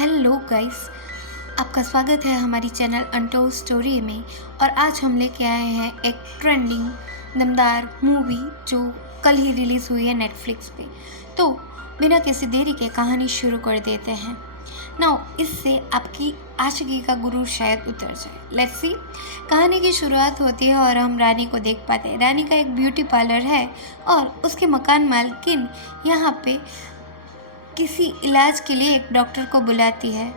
Hello guys, आपका स्वागत है हमारी चैनल अनटोल्ड स्टोरी में। और आज हम लेके आए हैं एक ट्रेंडिंग दमदार मूवी जो कल ही रिलीज़ हुई है नेटफ्लिक्स पे। तो बिना किसी देरी के कहानी शुरू कर देते हैं। नाउ इससे आपकी आशिकी का गुरूर शायद उतर जाए। Let's see. कहानी की शुरुआत होती है और हम रानी को देख पाते हैं। रानी का एक ब्यूटी पार्लर है और उसके मकान मालकिन यहाँ पे किसी इलाज के लिए एक डॉक्टर को बुलाती है,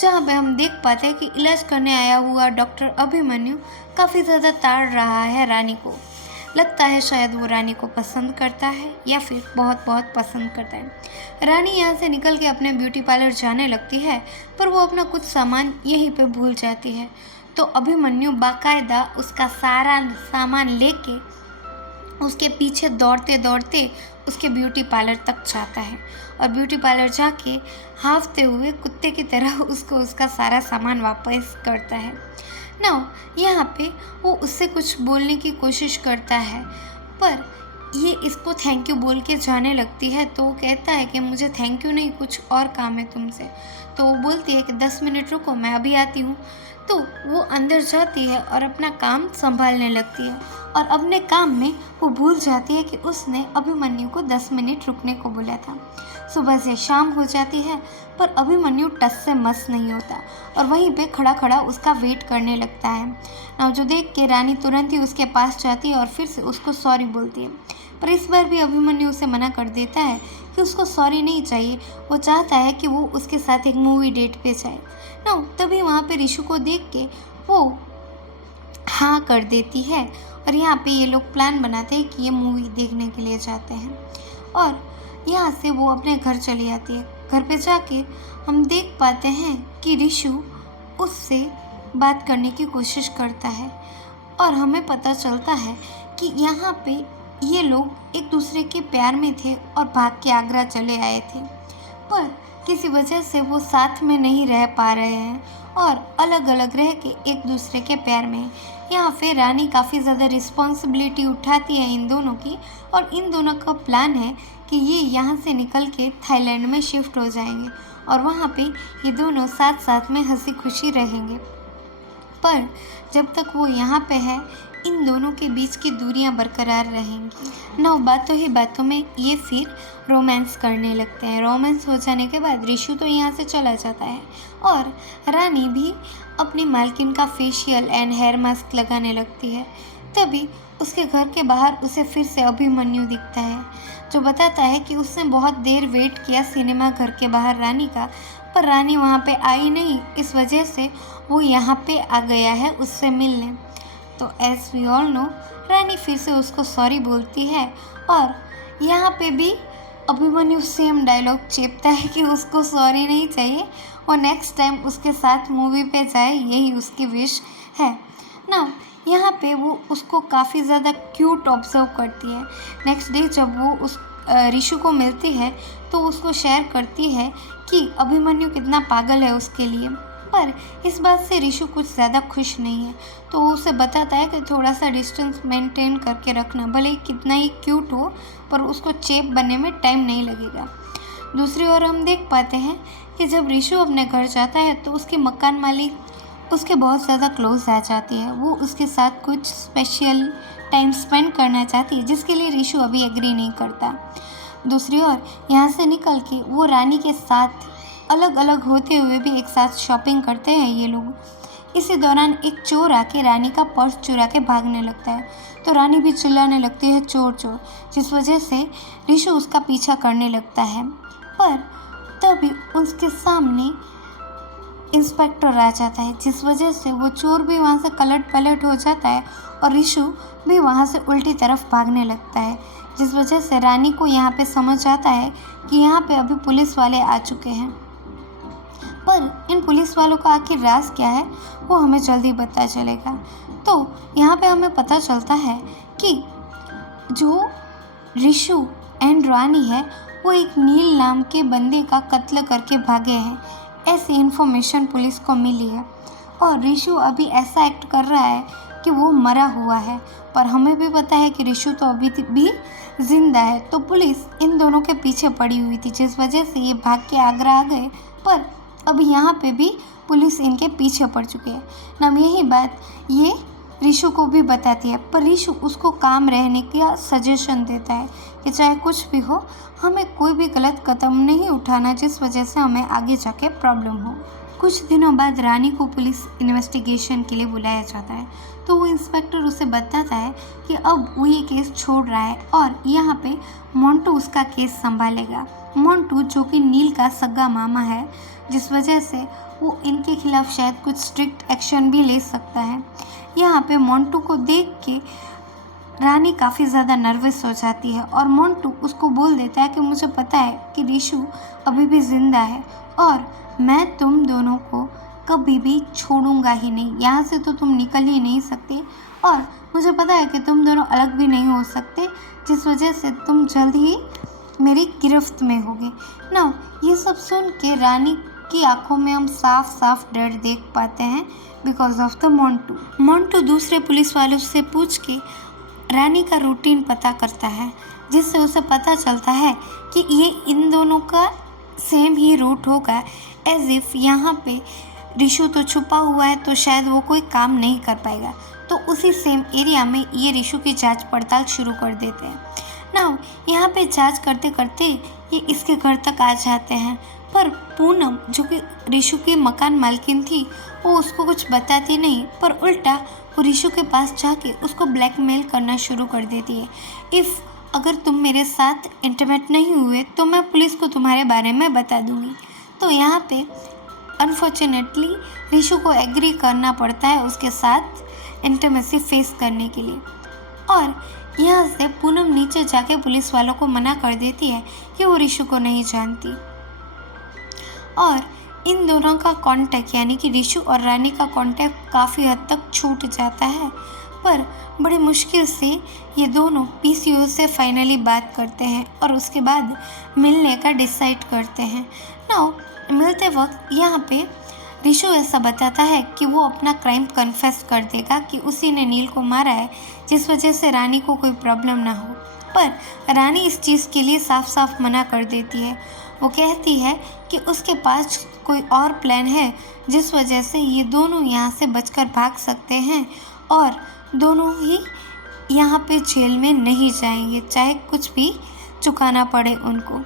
जहाँ पे हम देख पाते हैं कि इलाज करने आया हुआ डॉक्टर अभिमन्यु काफ़ी ज़्यादा ताड़ रहा है रानी को। लगता है शायद वो रानी को पसंद करता है या फिर बहुत बहुत पसंद करता है। रानी यहाँ से निकल के अपने ब्यूटी पार्लर जाने लगती है, पर वो अपना कुछ सामान यहीं पे भूल जाती है। तो अभिमन्यु बाकायदा उसका सारा सामान लेके उसके पीछे दौड़ते दौड़ते उसके ब्यूटी पार्लर तक जाता है और ब्यूटी पार्लर जाके हाँफते हुए कुत्ते की तरह उसको उसका सारा सामान वापस करता है। नाउ यहाँ पे वो उससे कुछ बोलने की कोशिश करता है, पर ये इसको थैंक यू बोल के जाने लगती है। तो वो कहता है कि मुझे थैंक यू नहीं, कुछ और काम है तुमसे। तो वो बोलती है कि 10 मिनट रुको, मैं अभी आती हूँ। तो वो अंदर जाती है और अपना काम संभालने लगती है और अपने काम में वो भूल जाती है कि उसने अभिमन्यु को 10 मिनट रुकने को बोला था। सुबह से शाम हो जाती है, पर अभिमन्यु टस से मस नहीं होता और वहीं पे खड़ा खड़ा उसका वेट करने लगता है। ना जो देख के रानी तुरंत ही उसके पास जाती है और फिर से उसको सॉरी बोलती है, पर इस बार भी अभिमन्यु उसे मना कर देता है कि उसको सॉरी नहीं चाहिए। वो चाहता है कि वो उसके साथ एक मूवी डेट पे जाए। ना तभी वहाँ पे ऋषु को देख के वो हाँ कर देती है और यहाँ पे ये लोग प्लान बनाते हैं कि ये मूवी देखने के लिए जाते हैं। और यहाँ से वो अपने घर चली जाती है। घर पे जाके हम देख पाते हैं कि ऋषु उससे बात करने की कोशिश करता है और हमें पता चलता है कि यहाँ पे ये लोग एक दूसरे के प्यार में थे और भाग के आगरा चले आए थे, पर किसी वजह से वो साथ में नहीं रह पा रहे हैं और अलग अलग रह के एक दूसरे के प्यार में। यहाँ पे रानी काफ़ी ज़्यादा रिस्पॉन्सिबिलिटी उठाती है इन दोनों की और इन दोनों का प्लान है कि ये यहाँ से निकल के थाईलैंड में शिफ्ट हो जाएंगे और वहाँ पे ये दोनों साथ साथ में हंसी खुशी रहेंगे। पर जब तक वो यहाँ पे है, इन दोनों के बीच की दूरियां बरकरार रहेंगी। ना बातों ही बातों में ये फिर रोमांस करने लगते हैं। रोमांस हो जाने के बाद ऋषु तो यहाँ से चला जाता है और रानी भी अपनी मालकिन का फेशियल एंड हेयर मास्क लगाने लगती है। तभी उसके घर के बाहर उसे फिर से अभिमन्यु दिखता है, जो बताता है कि उसने बहुत देर वेट किया सिनेमा घर के बाहर रानी का, पर रानी वहाँ पे आई नहीं। इस वजह से वो यहाँ पे आ गया है उससे मिलने। तो एज वी ऑल नो, रानी फिर से उसको सॉरी बोलती है और यहाँ पे भी अभिमन्यु सेम डायलॉग चेपता है कि उसको सॉरी नहीं चाहिए, और नेक्स्ट टाइम उसके साथ मूवी पे जाए, यही उसकी विश है ना। यहाँ पे वो उसको काफ़ी ज़्यादा क्यूट ऑब्जर्व करती है। नेक्स्ट डे जब वो उस ऋषु को मिलती है तो उसको शेयर करती है कि अभिमन्यु कितना पागल है उसके लिए, पर इस बात से ऋषु कुछ ज़्यादा खुश नहीं है। तो वो उसे बताता है कि थोड़ा सा डिस्टेंस मेंटेन करके रखना, भले ही कितना ही क्यूट हो पर उसको चेप बनने में टाइम नहीं लगेगा। दूसरी ओर हम देख पाते हैं कि जब ऋषु अपने घर जाता है तो उसकी मकान मालिक उसके बहुत ज़्यादा क्लोज आ जाती है। वो उसके साथ कुछ स्पेशल टाइम स्पेंड करना चाहती है, जिसके लिए ऋषु अभी एग्री नहीं करता। दूसरी ओर यहाँ से निकल के वो रानी के साथ अलग अलग होते हुए भी एक साथ शॉपिंग करते हैं ये लोग। इसी दौरान एक चोर आके रानी का पर्स चुरा के भागने लगता है, तो रानी भी चिल्लाने लगती है चोर चोर, जिस वजह से ऋषु उसका पीछा करने लगता है। पर तभी उसके सामने इंस्पेक्टर आ जाता है, जिस वजह से वो चोर भी वहाँ से कलट पलट हो जाता है और ऋषु भी वहाँ से उल्टी तरफ भागने लगता है, जिस वजह से रानी को यहाँ पे समझ आता है कि यहाँ पे अभी पुलिस वाले आ चुके हैं। पर इन पुलिस वालों का आखिर राज क्या है वो हमें जल्दी पता चलेगा। तो यहाँ पे हमें पता चलता है कि जो ऋषु एंड रानी है वो एक नील नाम के बंदे का कत्ल करके भागे हैं, ऐसी इन्फॉर्मेशन पुलिस को मिली है। और ऋषु अभी ऐसा एक्ट कर रहा है कि वो मरा हुआ है, पर हमें भी पता है कि ऋषु तो अभी भी जिंदा है। तो पुलिस इन दोनों के पीछे पड़ी हुई थी, जिस वजह से ये भाग के आगरा आ गए। पर अब यहाँ पे भी पुलिस इनके पीछे पड़ चुकी है। नाम यही बात ये ऋषु को भी बताती है, पर ऋषु उसको काम रहने का सजेशन देता है कि चाहे कुछ भी हो, हमें कोई भी गलत कदम नहीं उठाना जिस वजह से हमें आगे जाके प्रॉब्लम हो। कुछ दिनों बाद रानी को पुलिस इन्वेस्टिगेशन के लिए बुलाया जाता है, तो वो इंस्पेक्टर उसे बताता है कि अब वो ये केस छोड़ रहा है और यहाँ पे मोंटू उसका केस संभालेगा। मोंटू जो कि नील का सगा मामा है, जिस वजह से वो इनके खिलाफ शायद कुछ स्ट्रिक्ट एक्शन भी ले सकता है। यहाँ पे मोंटू को देख के रानी काफ़ी ज़्यादा नर्वस हो जाती है और मोंटू उसको बोल देता है कि मुझे पता है कि ऋषु अभी भी ज़िंदा है और मैं तुम दोनों को कभी भी छोड़ूंगा ही नहीं। यहाँ से तो तुम निकल ही नहीं सकते और मुझे पता है कि तुम दोनों अलग भी नहीं हो सकते, जिस वजह से तुम जल्द ही मेरी गिरफ्त में होगे ना। ये सब सुन के रानी की आंखों में हम साफ साफ डर देख पाते हैं because of the Montu. Montu दूसरे पुलिस वालों से पूछ के रानी का रूटीन पता करता है, जिससे उसे पता चलता है कि ये इन दोनों का सेम ही रूट होगा। एज इफ़ यहाँ पे ऋषु तो छुपा हुआ है तो शायद वो कोई काम नहीं कर पाएगा, तो उसी सेम एरिया में ये ऋषु की जांच पड़ताल शुरू कर देते हैं ना। यहाँ पे जांच करते करते ये इसके घर तक आ जाते हैं, पर पूनम जो कि ऋषु की मकान मालकिन थी वो उसको कुछ बताती नहीं, पर उल्टा वो ऋषु के पास जाके उसको ब्लैकमेल करना शुरू कर देती है। इफ़ अगर तुम मेरे साथ इंटीमेट नहीं हुए तो मैं पुलिस को तुम्हारे बारे में बता दूंगी। तो यहाँ पे अनफॉर्चुनेटली ऋषु को एग्री करना पड़ता है उसके साथ इंटीमेसी फेस करने के लिए, और यहाँ से पूनम नीचे जाके पुलिस वालों को मना कर देती है कि वो ऋषु को नहीं जानती। और इन दोनों का कांटेक्ट यानी कि ऋषु और रानी का कांटेक्ट काफ़ी हद तक छूट जाता है, पर बड़ी मुश्किल से ये दोनों पीसीओ से फाइनली बात करते हैं और उसके बाद मिलने का डिसाइड करते हैं। नाउ मिलते वक्त यहाँ पे ऋषु ऐसा बताता है कि वो अपना क्राइम कन्फेस कर देगा कि उसी ने नील को मारा है, जिस वजह से रानी को कोई प्रॉब्लम ना हो। पर रानी इस चीज़ के लिए साफ साफ मना कर देती है। वो कहती है कि उसके पास कोई और प्लान है, जिस वजह से ये दोनों यहाँ से बचकर भाग सकते हैं और दोनों ही यहाँ पे जेल में नहीं जाएंगे, चाहे कुछ भी चुकाना पड़े उनको।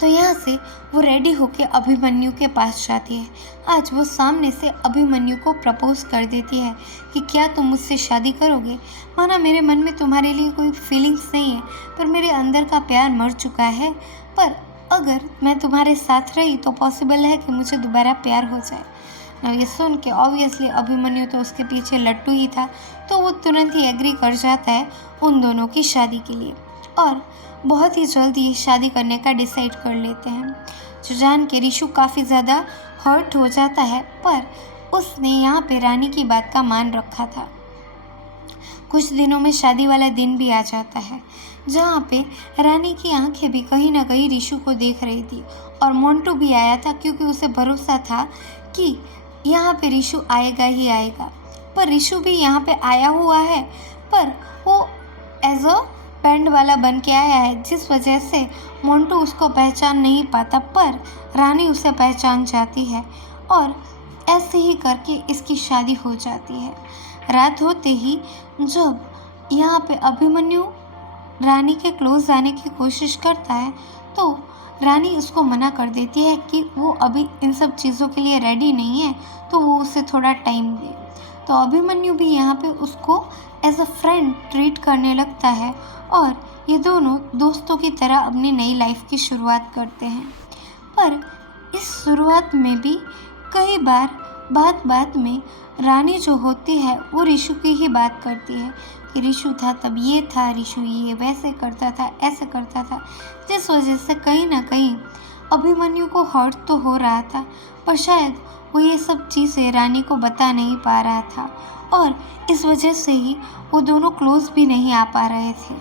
तो यहाँ से वो रेडी होके अभिमन्यु के पास जाती है। आज वो सामने से अभिमन्यु को प्रपोज कर देती है कि क्या तुम मुझसे शादी करोगे। माना मेरे मन में तुम्हारे लिए कोई फीलिंग्स नहीं है, पर मेरे अंदर का प्यार मर चुका है, पर अगर मैं तुम्हारे साथ रही तो पॉसिबल है कि मुझे दोबारा प्यार हो जाए ना। ये सुन के ऑब्वियसली अभिमन्यु तो उसके पीछे लट्टू ही था, तो वो तुरंत ही एग्री कर जाता है उन दोनों की शादी के लिए और बहुत ही जल्द ये शादी करने का डिसाइड कर लेते हैं। जो जान के ऋषु काफ़ी ज़्यादा हर्ट हो जाता है, पर उसने यहाँ पे रानी की बात का मान रखा था। कुछ दिनों में शादी वाला दिन भी आ जाता है, जहाँ पे रानी की आंखें भी कहीं ना कहीं ऋषु को देख रही थी और मोंटू भी आया था, क्योंकि उसे भरोसा था कि यहाँ पे ऋषु आएगा ही आएगा। पर ऋषु भी यहाँ पे आया हुआ है, पर वो एज अ बैंड वाला बन के आया है, जिस वजह से मोंटू उसको पहचान नहीं पाता, पर रानी उसे पहचान जाती है और ऐसे ही करके इसकी शादी हो जाती है। रात होते ही जब यहाँ पे अभिमन्यु रानी के क्लोज आने की कोशिश करता है, तो रानी उसको मना कर देती है कि वो अभी इन सब चीज़ों के लिए रेडी नहीं है, तो वो उसे थोड़ा टाइम दे। तो अभिमन्यु भी यहाँ पे उसको एज अ फ्रेंड ट्रीट करने लगता है और ये दोनों दोस्तों की तरह अपनी नई लाइफ की शुरुआत करते हैं। पर इस शुरुआत में भी कई बार बात बात में रानी जो होती है वो ऋषु की ही बात करती है कि ऋषु था तब ये था, ऋषु ये वैसे करता था, ऐसे करता था, जिस वजह से कहीं ना कहीं अभिमन्यु को हर्ट तो हो रहा था, पर शायद वो ये सब चीज़ें रानी को बता नहीं पा रहा था और इस वजह से ही वो दोनों क्लोज भी नहीं आ पा रहे थे।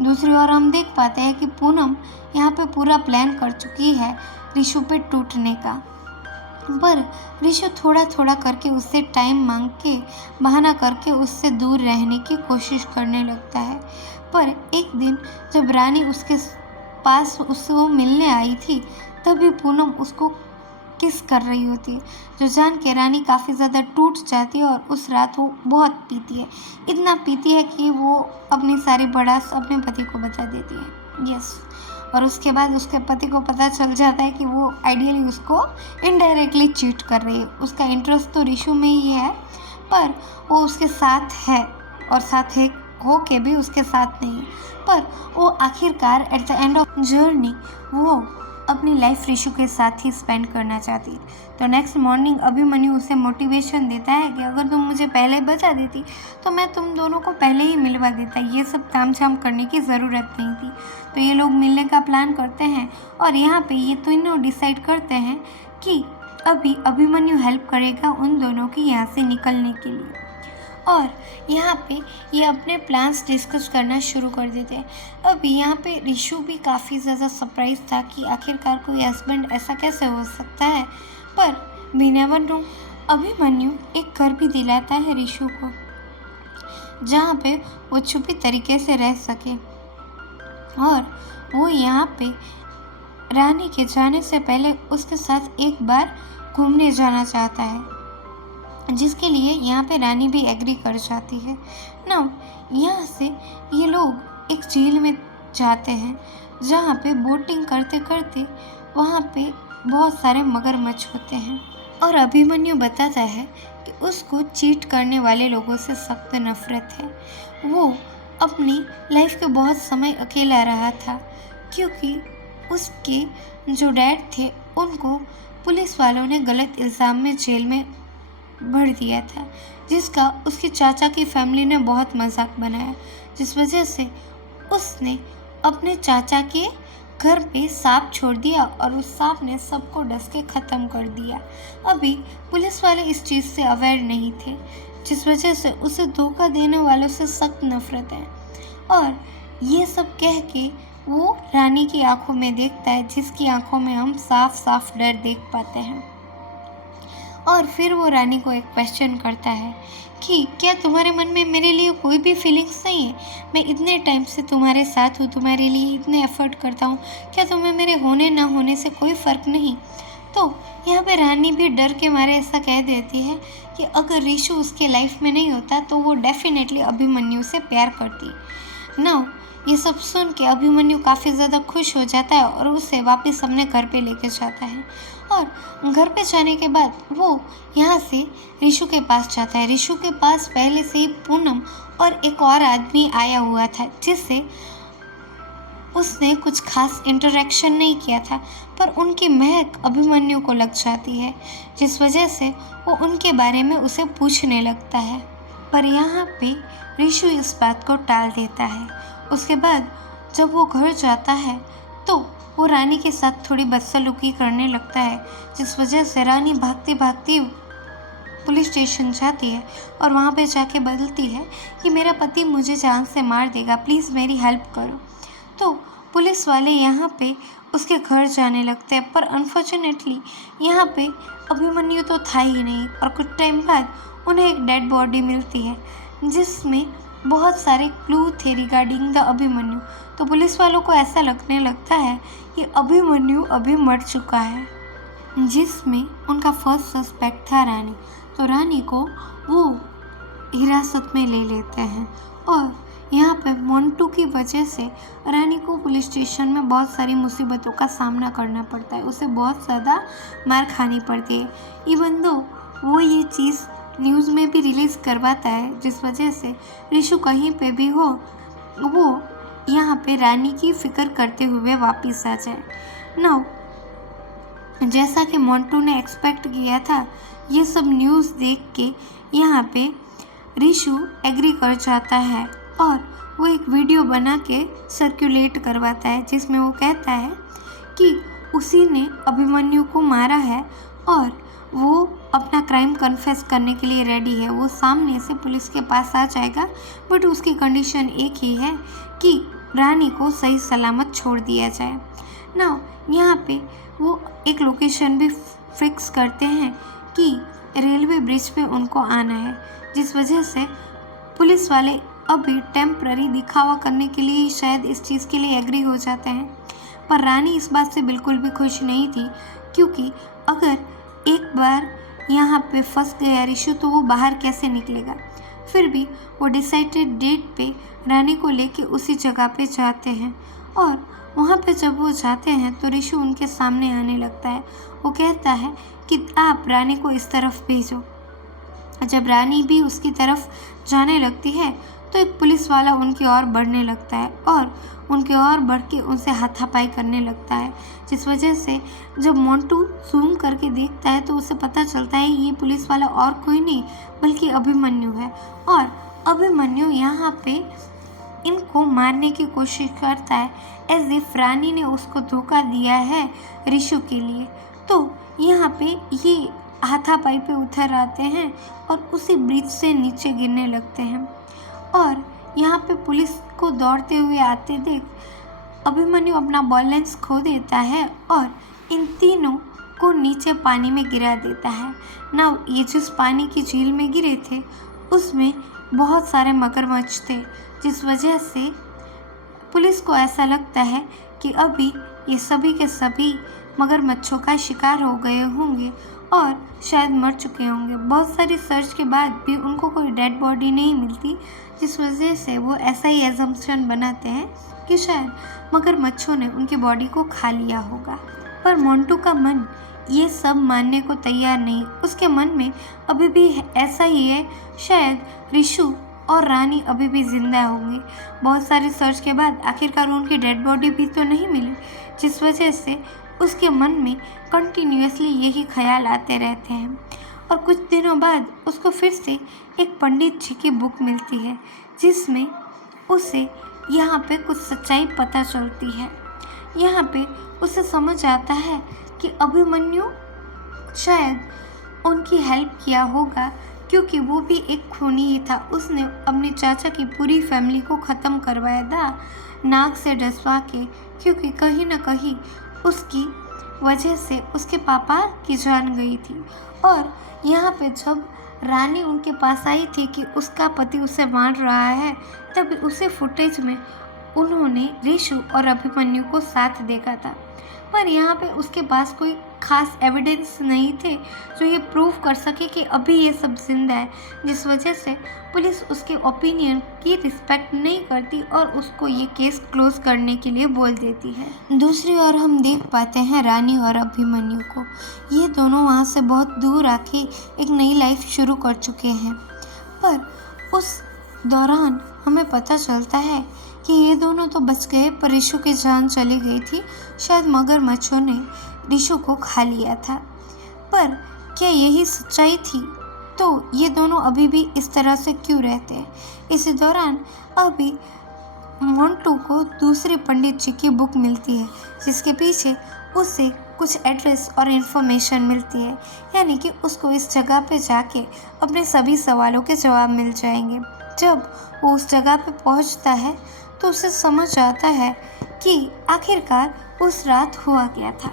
दूसरी ओर हम देख पाते हैं कि पूनम यहाँ पे पूरा प्लान कर चुकी है ऋषु पे टूटने का, पर ऋषु थोड़ा थोड़ा करके उससे टाइम मांग के बहाना करके उससे दूर रहने की कोशिश करने लगता है। पर एक दिन जब रानी उसके पास उससे वो मिलने आई थी, तभी पूनम उसको किस कर रही होती है, जो जान के रानी काफ़ी ज़्यादा टूट जाती है और उस रात वो बहुत पीती है। इतना पीती है कि वो अपनी सारी भड़ास अपने पति को बता देती है। यस, और उसके बाद उसके पति को पता चल जाता है कि वो आइडियली उसको इनडायरेक्टली चीट कर रही है। उसका इंटरेस्ट तो रिशु में ही है, पर वो उसके साथ है और साथ है हो के भी उसके साथ नहीं है। पर वो आखिरकार at the end of journey वो अपनी लाइफ रिशु के साथ ही स्पेंड करना चाहती है। तो नेक्स्ट मॉर्निंग अभिमन्यु उसे मोटिवेशन देता है कि अगर तुम मुझे पहले बता देती तो मैं तुम दोनों को पहले ही मिलवा देता, ये सब तामझाम करने की ज़रूरत नहीं थी। तो ये लोग मिलने का प्लान करते हैं और यहाँ पे ये तीनों डिसाइड करते हैं कि अभी अभिमन्यु हेल्प करेगा उन दोनों की यहाँ से निकलने के लिए। और यहाँ पे ये अपने प्लान्स डिस्कस करना शुरू कर देते हैं। अभी यहाँ पे रिशु भी काफ़ी ज़्यादा सरप्राइज था कि आखिरकार कोई हस्बैंड ऐसा कैसे हो सकता है, पर वी नेवर नो अभिमन्यु एक घर भी दिलाता है रिशु को, जहाँ पे वो छुपी तरीके से रह सके। और वो यहाँ पे रानी के जाने से पहले उसके साथ एक बार घूमने जाना चाहता है, जिसके लिए यहाँ पे रानी भी एग्री कर जाती है। नाउ यहाँ से ये लोग एक झील में जाते हैं, जहाँ पे बोटिंग करते करते वहाँ पे बहुत सारे मगरमच्छ होते हैं। और अभिमन्यु बताता है कि उसको चीट करने वाले लोगों से सख्त नफरत है। वो अपनी लाइफ के बहुत समय अकेला रहा था, क्योंकि उसके जो डैड थे उनको पुलिस वालों ने गलत इल्ज़ाम में जेल में भर दिया था, जिसका उसके चाचा की फैमिली ने बहुत मजाक बनाया, जिस वजह से उसने अपने चाचा के घर पे सांप छोड़ दिया और उस सांप ने सबको डस के ख़त्म कर दिया। अभी पुलिस वाले इस चीज़ से अवेयर नहीं थे, जिस वजह से उसे धोखा देने वालों से सख्त नफरत है। और ये सब कह के वो रानी की आंखों में देखता है, जिसकी आंखों में हम साफ साफ डर देख पाते हैं। और फिर वो रानी को एक क्वेश्चन करता है कि क्या तुम्हारे मन में मेरे लिए कोई भी फीलिंग्स नहीं है? मैं इतने टाइम से तुम्हारे साथ हूँ, तुम्हारे लिए इतने एफर्ट करता हूँ, क्या तुम्हें मेरे होने ना होने से कोई फ़र्क नहीं? तो यहाँ पे रानी भी डर के मारे ऐसा कह देती है कि अगर रिशु उसके लाइफ में नहीं होता तो वो डेफिनेटली अभिमन्यु से प्यार करती। नाउ ये सब सुन के अभिमन्यु काफ़ी ज़्यादा खुश हो जाता है और उसे वापस अपने घर पे लेके जाता है। और घर पे जाने के बाद वो यहाँ से रिशु के पास जाता है। रिशु के पास पहले से ही पूनम और एक और आदमी आया हुआ था, जिससे उसने कुछ खास इंटरेक्शन नहीं किया था, पर उनकी महक अभिमन्यु को लग जाती है, जिस वजह से वो उनके बारे में उसे पूछने लगता है। पर यहाँ पे रिशु इस बात को टाल देता है। उसके बाद जब वो घर जाता है तो वो रानी के साथ थोड़ी बदसलूकी करने लगता है, जिस वजह से रानी भागती भागती पुलिस स्टेशन जाती है और वहाँ पे जाके बोलती है कि मेरा पति मुझे जान से मार देगा, प्लीज़ मेरी हेल्प करो। तो पुलिस वाले यहाँ पे उसके घर जाने लगते हैं, पर अनफॉर्चुनेटली यहाँ पे अभिमन्यु तो था ही नहीं। और कुछ टाइम बाद उन्हें एक डेड बॉडी मिलती है, जिसमें बहुत सारे क्लू थे रिगार्डिंग द अभिमन्यु। तो पुलिस वालों को ऐसा लगने लगता है कि अभिमन्यु अभी मर चुका है, जिसमें उनका फर्स्ट सस्पेक्ट था रानी। तो रानी को वो हिरासत में ले लेते हैं और यहाँ पे मोंटू की वजह से रानी को पुलिस स्टेशन में बहुत सारी मुसीबतों का सामना करना पड़ता है। उसे बहुत ज़्यादा मार खानी पड़ती है, इवन दो वो ये चीज़ न्यूज़ में भी रिलीज़ करवाता है, जिस वजह से रिशु कहीं पे भी हो वो यहाँ पे रानी की फ़िक्र करते हुए वापस आ जाए। नाउ जैसा कि मोंटू ने एक्सपेक्ट किया था, ये सब न्यूज़ देख के यहाँ पे रिशु एग्री कर जाता है और वो एक वीडियो बना के सर्कुलेट करवाता है, जिसमें वो कहता है कि उसी ने अभिमन्यु को मारा है और वो अपना क्राइम कन्फेस करने के लिए रेडी है। वो सामने से पुलिस के पास आ जाएगा, बट उसकी कंडीशन एक ही है कि रानी को सही सलामत छोड़ दिया जाए। ना यहाँ पे वो एक लोकेशन भी फिक्स करते हैं कि रेलवे ब्रिज पे उनको आना है, जिस वजह से पुलिस वाले अभी टेम्प्ररी दिखावा करने के लिए शायद इस चीज़ के लिए एग्री हो जाते हैं। पर रानी इस बात से बिल्कुल भी खुश नहीं थी, क्योंकि अगर एक बार यहाँ पे फंस गया रिशु तो वो बाहर कैसे निकलेगा। फिर भी वो डिसाइडेड डेट पे रानी को लेके उसी जगह पे जाते हैं और वहाँ पे जब वो जाते हैं तो रिशु उनके सामने आने लगता है। वो कहता है कि आप रानी को इस तरफ भेजो। जब रानी भी उसकी तरफ जाने लगती है तो एक पुलिस वाला उनकी ओर बढ़ने लगता है और उनकी ओर बढ़ के उनसे हाथापाई करने लगता है, जिस वजह से जब मोंटू जूम करके देखता है तो उसे पता चलता है ये पुलिस वाला और कोई नहीं बल्कि अभिमन्यु है। और अभिमन्यु यहाँ पे इनको मारने की कोशिश करता है एज इफ रानी ने उसको धोखा दिया है रिशु के लिए। तो यहाँ पे ये हाथापाई पे उतर आते हैं और उसी ब्रिज से नीचे गिरने लगते हैं और यहाँ पे पुलिस को दौड़ते हुए आते देख अभिमन्यु अपना बैलेंस खो देता है और इन तीनों को नीचे पानी में गिरा देता है। ना ये जिस पानी की झील में गिरे थे उसमें बहुत सारे मगरमच्छ थे, जिस वजह से पुलिस को ऐसा लगता है कि अभी ये सभी के सभी मगरमच्छों का शिकार हो गए होंगे और शायद मर चुके होंगे। बहुत सारी सर्च के बाद भी उनको कोई डेड बॉडी नहीं मिलती, जिस वजह से वो ऐसा ही एजम्पशन बनाते हैं कि शायद मगरमच्छों ने उनकी बॉडी को खा लिया होगा। पर मोंटू का मन ये सब मानने को तैयार नहीं। उसके मन में अभी भी ऐसा ही है, शायद रिशु और रानी अभी भी जिंदा होंगे। बहुत सारी सर्च के बाद आखिरकार उनकी डेड बॉडी भी तो नहीं मिली, जिस वजह से उसके मन में कंटिन्यूअसली यही ख्याल आते रहते हैं। और कुछ दिनों बाद उसको फिर से एक पंडित जी की बुक मिलती है जिसमें उसे यहाँ पे कुछ सच्चाई पता चलती है। यहाँ पे उसे समझ आता है कि अभिमन्यु शायद उनकी हेल्प किया होगा क्योंकि वो भी एक खूनी ही था। उसने अपने चाचा की पूरी फैमिली को ख़त्म करवाया था नाक से डसवा के, क्योंकि कहीं ना कहीं उसकी वजह से उसके पापा की जान गई थी। और यहाँ पे जब रानी उनके पास आई थी कि उसका पति उसे मार रहा है, तब उसे फुटेज में उन्होंने रिशु और अभिमन्यु को साथ देखा था। पर यहाँ पे उसके पास कोई खास एविडेंस नहीं थे जो ये प्रूव कर सके कि अभी ये सब जिंदा है, जिस वजह से पुलिस उसके ओपिनियन की रिस्पेक्ट नहीं करती और उसको ये केस क्लोज करने के लिए बोल देती है। दूसरी ओर हम देख पाते हैं रानी और अभिमन्यु को। ये दोनों वहाँ से बहुत दूर आके एक नई लाइफ शुरू कर चुके हैं, पर उस दौरान हमें पता चलता है कि ये दोनों तो बच गए पर रिशु की जान चली गई थी। शायद मगरमच्छों ने रिशु को खा लिया था। पर क्या यही सच्चाई थी? तो ये दोनों अभी भी इस तरह से क्यों रहते हैं? इसी दौरान अभी मोंटू को दूसरे पंडित जी की बुक मिलती है जिसके पीछे उसे कुछ एड्रेस और इन्फॉर्मेशन मिलती है, यानी कि उसको इस जगह पे जाके अपने सभी सवालों के जवाब मिल जाएंगे। जब वो उस जगह पे पहुंचता है तो उसे समझ आता है कि आखिरकार उस रात हुआ क्या था।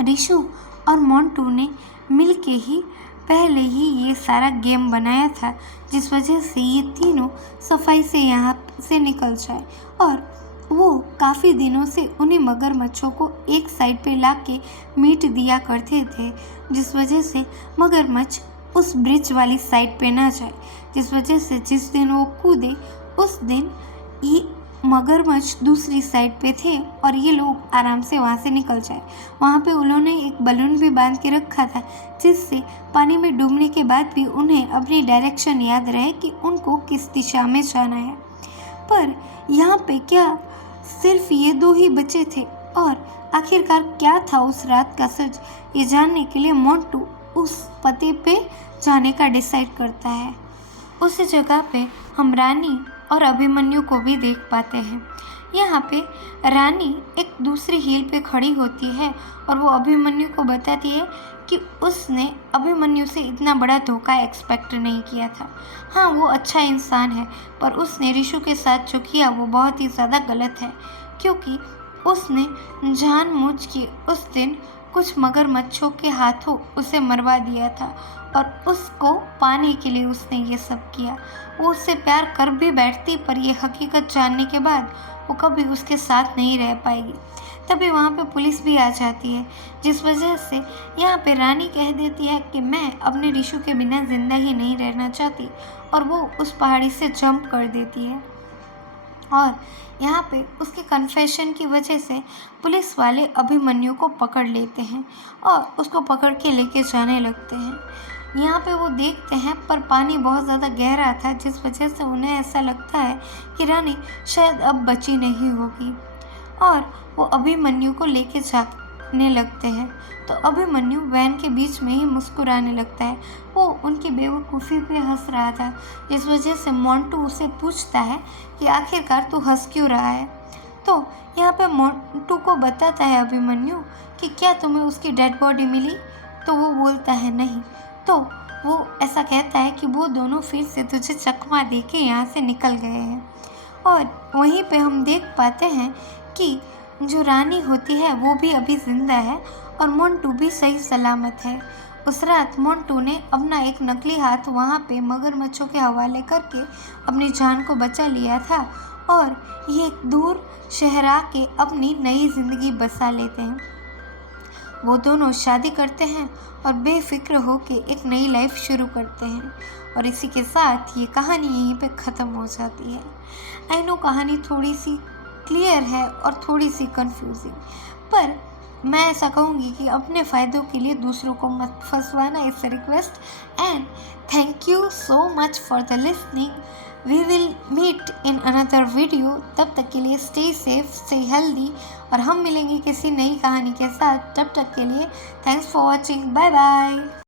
रिशु और मोंटू ने मिलके ही पहले ही ये सारा गेम बनाया था, जिस वजह से ये तीनों सफाई से यहाँ से निकल जाए। और वो काफ़ी दिनों से उन्हीं मगरमच्छों को एक साइड पे ला के मीट दिया करते थे, जिस वजह से मगरमच्छ उस ब्रिज वाली साइड पे ना जाए, जिस वजह से जिस दिन वो कूदे उस दिन ये मगरमच्छ दूसरी साइड पे थे और ये लोग आराम से वहाँ से निकल जाए। वहाँ पे उन्होंने एक बलून भी बांध के रखा था जिससे पानी में डूबने के बाद भी उन्हें अपनी डायरेक्शन याद रहे कि उनको किस दिशा में जाना है। पर यहाँ पे क्या सिर्फ ये दो ही बचे थे? और आखिरकार क्या था उस रात का सच, ये जानने के लिए मोंटू उस पते पे जाने का डिसाइड करता है। उस जगह पे हम रानी और अभिमन्यु को भी देख पाते हैं। यहाँ पे रानी एक दूसरी हील पे खड़ी होती है और वो अभिमन्यु को बताती है कि उसने अभिमन्यु से इतना बड़ा धोखा एक्सपेक्ट नहीं किया था। हाँ, वो अच्छा इंसान है, पर उसने रिशु के साथ जो किया वो बहुत ही ज़्यादा गलत है, क्योंकि उसने जानबूझ के उस दिन कुछ मगरमच्छों के हाथों उसे मरवा दिया था और उसको पाने के लिए उसने ये सब किया। वो उससे प्यार कर भी बैठती, पर ये हकीकत जानने के बाद वो कभी उसके साथ नहीं रह पाएगी। तभी वहाँ पे पुलिस भी आ जाती है, जिस वजह से यहाँ पे रानी कह देती है कि मैं अपने रिशु के बिना जिंदा ही नहीं रहना चाहती, और वो उस पहाड़ी से जंप कर देती है। और यहाँ पे उसके कन्फेशन की वजह से पुलिस वाले अभिमन्यु को पकड़ लेते हैं और उसको पकड़ के लेके जाने लगते हैं। यहाँ पे वो देखते हैं पर पानी बहुत ज़्यादा गहरा था, जिस वजह से उन्हें ऐसा लगता है कि रानी शायद अब बची नहीं होगी, और वो अभिमन्यु को लेके जाने लगते हैं। तो अभिमन्यु वैन के बीच में ही मुस्कुराने लगता है। वो उनकी बेवकूफ़ी पे हंस रहा था, जिस वजह से मोंटू उसे पूछता है कि आखिरकार तू हंस क्यों रहा है। तो यहाँ पे मोंटू को बताता है अभिमन्यु कि क्या तुम्हें उसकी डेड बॉडी मिली। तो वो बोलता है नहीं। तो वो ऐसा कहता है कि वो दोनों फिर से तुझे चकमा दे के यहाँ से निकल गए हैं। और वहीं पे हम देख पाते हैं कि जो रानी होती है वो भी अभी जिंदा है और मोंटू भी सही सलामत है। उस रात मोंटू ने अपना एक नकली हाथ वहाँ पे मगरमच्छों के हवाले करके अपनी जान को बचा लिया था, और ये दूर शहर आके अपनी नई ज़िंदगी बसा लेते हैं। वो दोनों शादी करते हैं और बेफिक्र होके एक नई लाइफ शुरू करते हैं। और इसी के साथ ये कहानी यहीं पे ख़त्म हो जाती है। आई नो कहानी थोड़ी सी क्लियर है और थोड़ी सी कंफ्यूजिंग, पर मैं ऐसा कहूँगी कि अपने फ़ायदों के लिए दूसरों को मत फंसवाना, इस request. And thank you so much for the listening. We will meet in another video. तब तक के लिए स्टे सेफ, स्टे हेल्दी, और हम मिलेंगे किसी नई कहानी के साथ। तब तक के लिए thanks for watching. Bye bye.